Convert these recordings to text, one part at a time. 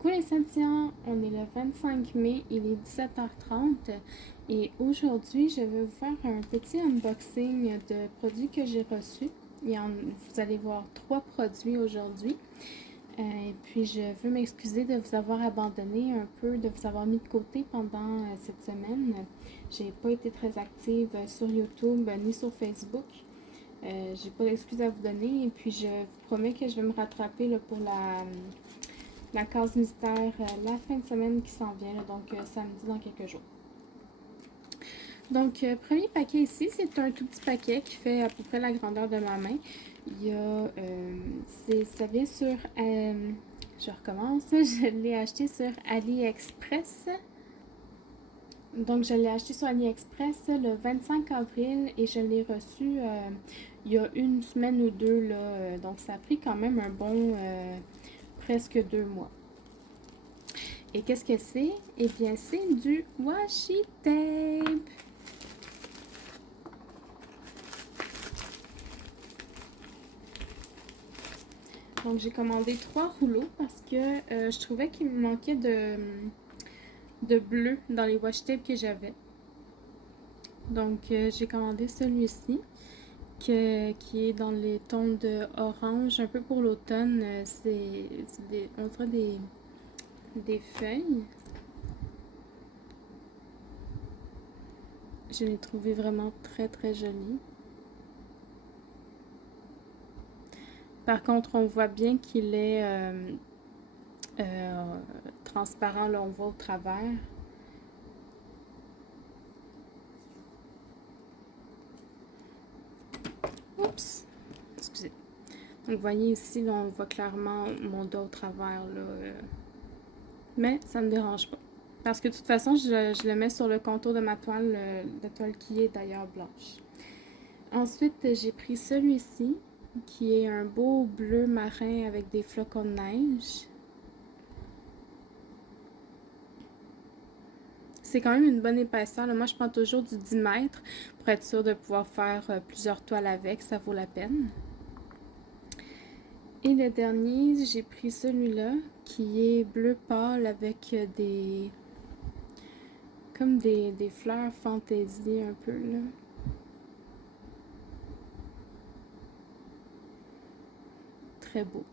Coucou les Saintiens, on est le 25 mai, il est 17h30 et aujourd'hui je vais vous faire un petit unboxing de produits que j'ai reçus. Vous allez voir 3 produits aujourd'hui. Et puis je veux m'excuser de vous avoir abandonné un peu, de vous avoir mis de côté pendant cette semaine. J'ai pas été très active sur YouTube ni sur Facebook. J'ai pas d'excuses à vous donner et puis je vous promets que je vais me rattraper là, pour la case mystère la fin de semaine qui s'en vient, là, donc samedi dans quelques jours. Donc, premier paquet ici, c'est un tout petit paquet qui fait à peu près la grandeur de ma main. Il y a, ça vient sur, je recommence, je l'ai acheté sur AliExpress. Donc, je l'ai acheté sur AliExpress le 25 avril et je l'ai reçu il y a une semaine ou deux, là, donc ça a pris quand même un bon presque 2 mois. Et qu'est-ce que c'est? Eh bien, c'est du washi tape. Donc, j'ai commandé 3 rouleaux parce que je trouvais qu'il me manquait de bleu dans les washi tape que j'avais. Donc, j'ai commandé celui-ci qui est dans les tons de orange, un peu pour l'automne. On dirait des feuilles. Je l'ai trouvé vraiment très très joli. Par contre, on voit bien qu'il est transparent, là, on voit au travers. Oups! Excusez. Donc, vous voyez ici, là, on voit clairement mon dos au travers, là. Mais ça ne me dérange pas. Parce que de toute façon, je le mets sur le contour de ma toile, la toile qui est d'ailleurs blanche. Ensuite, j'ai pris celui-ci, qui est un beau bleu marin avec des flocons de neige. C'est quand même une bonne épaisseur. Là. Moi, je prends toujours du 10 mètres pour être sûre de pouvoir faire plusieurs toiles avec. Ça vaut la peine. Et le dernier, j'ai pris celui-là, qui est bleu pâle avec comme des fleurs fantaisie un peu, là. Très beau.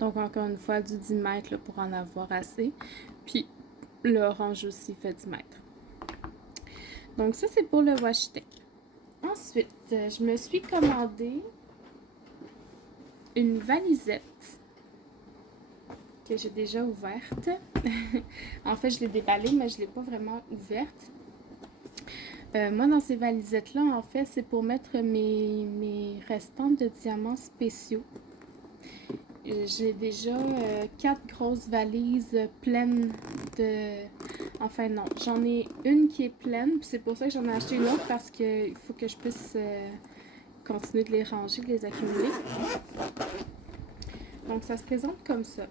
Donc, encore une fois, du 10 mètres là, pour en avoir assez. Puis, l'orange aussi fait 10 mètres. Donc, ça, c'est pour le washi tape. Ensuite, je me suis commandé une valisette que j'ai déjà ouverte. En fait, je l'ai déballée, mais je ne l'ai pas vraiment ouverte. Moi, dans ces valisettes-là, en fait, c'est pour mettre mes restants de diamants spéciaux. J'ai déjà 4 grosses valises pleines de... Enfin non, j'en ai une qui est pleine, puis c'est pour ça que j'en ai acheté une autre, parce qu'il faut que je puisse continuer de les ranger, de les accumuler. Donc ça se présente comme ça.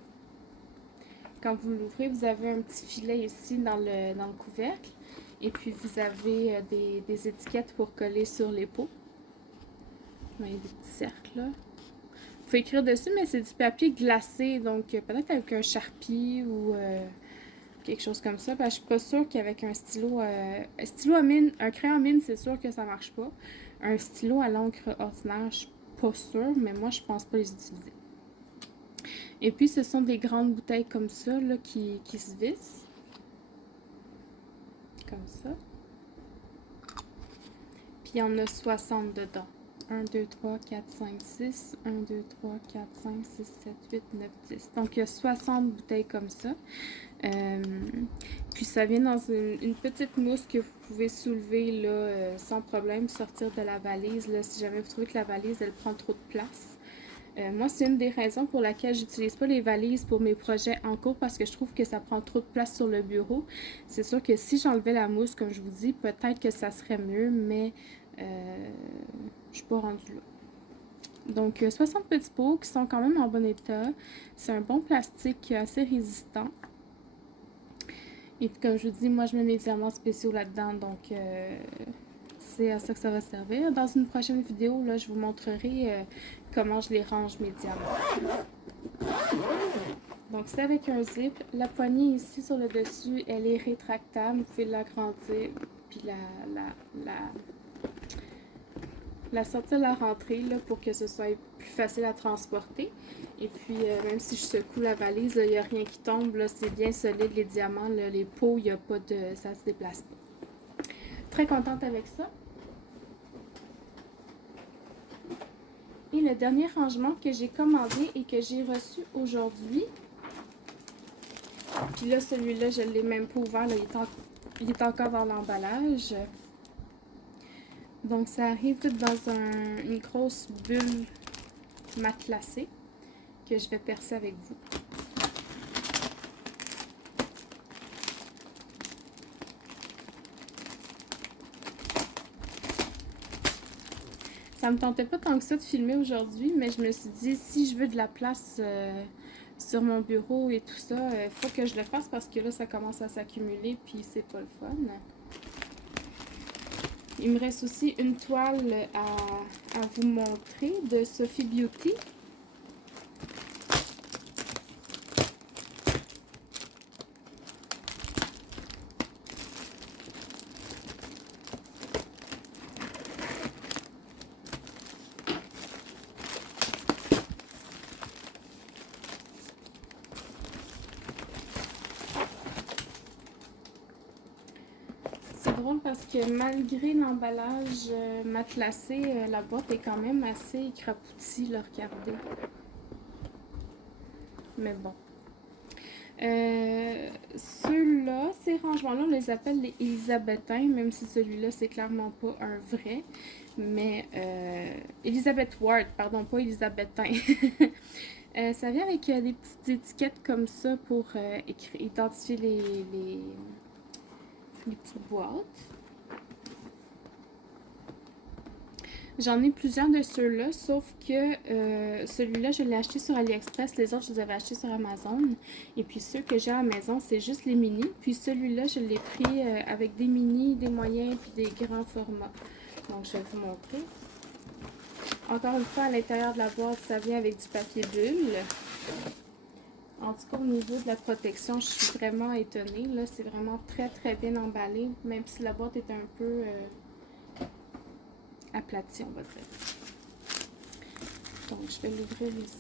Quand vous l'ouvrez, vous avez un petit filet ici dans le couvercle. Et puis vous avez des étiquettes pour coller sur les pots. Il y a des petits cercles là. Il faut écrire dessus, mais c'est du papier glacé, donc peut-être avec un Sharpie ou quelque chose comme ça. Je suis pas sûre qu'avec un stylo à mine, un crayon à mine, c'est sûr que ça marche pas. Un stylo à l'encre ordinaire, je suis pas sûre, mais moi je pense pas les utiliser. Et puis ce sont des grandes bouteilles comme ça là, qui se vissent. Comme ça. Puis il y en a 60 dedans. 1, 2, 3, 4, 5, 6. 1, 2, 3, 4, 5, 6, 7, 8, 9, 10. Donc il y a 60 bouteilles comme ça. Puis ça vient dans une petite mousse que vous pouvez soulever là, sans problème, sortir de la valise. Là, si jamais vous trouvez que la valise elle prend trop de place. Moi, c'est une des raisons pour laquelle j'utilise pas les valises pour mes projets en cours, parce que je trouve que ça prend trop de place sur le bureau. C'est sûr que si j'enlevais la mousse, comme je vous dis, peut-être que ça serait mieux, mais je suis pas rendue là. Donc, 60 petits pots qui sont quand même en bon état. C'est un bon plastique assez résistant. Et puis, comme je vous dis, moi, je mets mes diamants spéciaux là-dedans, donc c'est à ça que ça va servir. Dans une prochaine vidéo, là, je vous montrerai comment je les range, mes diamants. Donc c'est avec un zip. La poignée ici sur le dessus, elle est rétractable. Vous pouvez l'agrandir puis la sortir, la rentrer là, pour que ce soit plus facile à transporter. Et puis même si je secoue la valise, il n'y a rien qui tombe. C'est bien solide les diamants. Là, les pots, il n'y a pas de. Ça se déplace pas. Très contente avec ça. Et le dernier rangement que j'ai commandé et que j'ai reçu aujourd'hui. Puis là, celui-là, je ne l'ai même pas ouvert. Là, il est encore dans l'emballage. Donc, ça arrive tout dans une grosse bulle matelassée que je vais percer avec vous. Ça me tentait pas tant que ça de filmer aujourd'hui, mais je me suis dit, si je veux de la place sur mon bureau et tout ça, il faut que je le fasse parce que là, ça commence à s'accumuler, puis c'est pas le fun. Il me reste aussi une toile à vous montrer de Sophie Beauty. C'est drôle parce que malgré l'emballage matelassé, la boîte est quand même assez écrapoutie, là, regardez. Mais bon. Ceux-là, ces rangements-là, on les appelle les élisabétains, même si celui-là, c'est clairement pas un vrai. Mais Elizabeth Ward, pardon, pas élisabétain. Ça vient avec des petites étiquettes comme ça pour identifier les petites boîtes. J'en ai plusieurs de ceux-là, sauf que celui-là, je l'ai acheté sur AliExpress. Les autres, je les avais achetés sur Amazon. Et puis ceux que j'ai à la maison, c'est juste les mini. Puis celui-là, je l'ai pris avec des mini, des moyens, puis des grands formats. Donc, je vais vous montrer. Encore une fois, à l'intérieur de la boîte, ça vient avec du papier bulle. En tout cas, au niveau de la protection, je suis vraiment étonnée. Là, c'est vraiment très, très bien emballé, même si la boîte est un peu aplatie, on va dire. Donc, je vais l'ouvrir ici.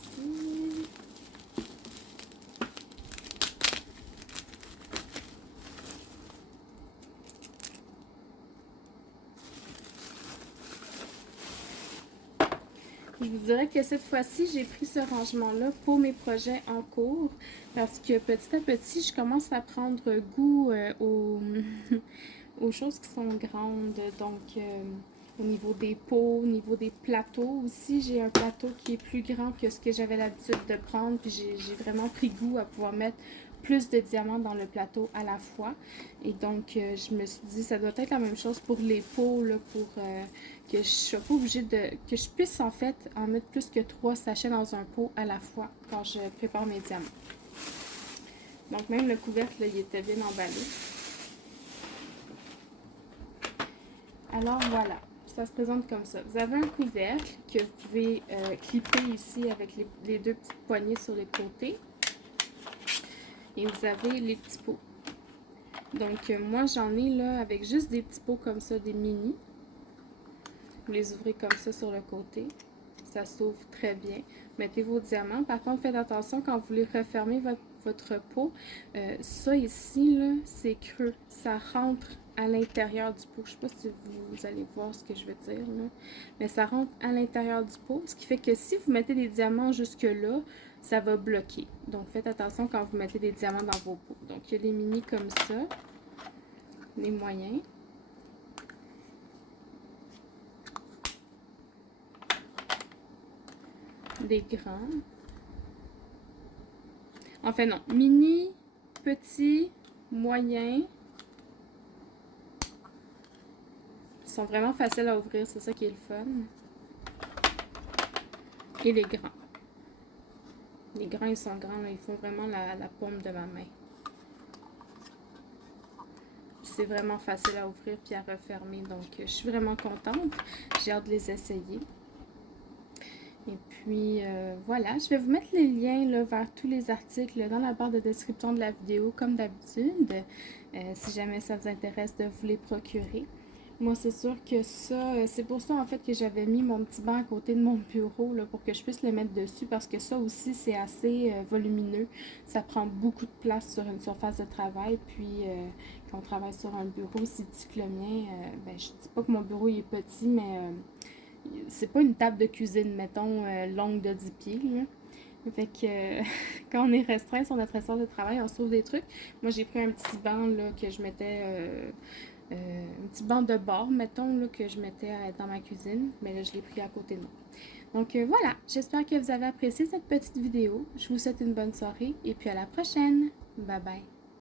Je vous dirais que cette fois-ci, j'ai pris ce rangement-là pour mes projets en cours parce que petit à petit, je commence à prendre goût aux choses qui sont grandes. Donc, au niveau des pots, au niveau des plateaux aussi, j'ai un plateau qui est plus grand que ce que j'avais l'habitude de prendre. Puis j'ai vraiment pris goût à pouvoir mettre plus de diamants dans le plateau à la fois. Et donc, je me suis dit, ça doit être la même chose pour les pots, là, pour que je ne sois pas obligée de... que je puisse en fait en mettre plus que 3 sachets dans un pot à la fois quand je prépare mes diamants. Donc, même le couvercle, là, il était bien emballé. Alors, voilà. Ça se présente comme ça. Vous avez un couvercle que vous pouvez clipper ici avec les deux petites poignées sur les côtés. Et vous avez les petits pots. Donc, moi, j'en ai là avec juste des petits pots comme ça, des mini. Vous les ouvrez comme ça sur le côté. Ça s'ouvre très bien. Mettez vos diamants. Par contre, faites attention quand vous voulez refermer votre pot. Ça ici, là, c'est creux. Ça rentre à l'intérieur du pot. Je ne sais pas si vous allez voir ce que je veux dire, là. Mais ça rentre à l'intérieur du pot. Ce qui fait que si vous mettez des diamants jusque-là, ça va bloquer. Donc, faites attention quand vous mettez des diamants dans vos pots. Donc, il y a les mini comme ça. Les moyens. Des grands. Enfin non, mini, petit, moyen. Ils sont vraiment faciles à ouvrir, c'est ça qui est le fun. Et les grands. Les grands, ils sont grands, là, ils font vraiment la paume de ma main. C'est vraiment facile à ouvrir puis à refermer, donc je suis vraiment contente. J'ai hâte de les essayer. Et puis voilà, je vais vous mettre les liens là, vers tous les articles dans la barre de description de la vidéo comme d'habitude, si jamais ça vous intéresse de vous les procurer. Moi, c'est sûr que ça, c'est pour ça en fait que j'avais mis mon petit banc à côté de mon bureau là, pour que je puisse le mettre dessus parce que ça aussi c'est assez volumineux. Ça prend beaucoup de place sur une surface de travail. Puis quand on travaille sur un bureau aussi petit que le mien, ben, je dis pas que mon bureau il est petit, mais c'est pas une table de cuisine, mettons, longue de 10 pieds. Là. Fait que quand on est restreint sur notre espace de travail, on se trouve des trucs. Moi, j'ai pris un petit banc là, que je mettais, un petit banc de bord, mettons, là, que je mettais dans ma cuisine. Mais là, je l'ai pris à côté de moi. Donc voilà, j'espère que vous avez apprécié cette petite vidéo. Je vous souhaite une bonne soirée et puis à la prochaine. Bye bye.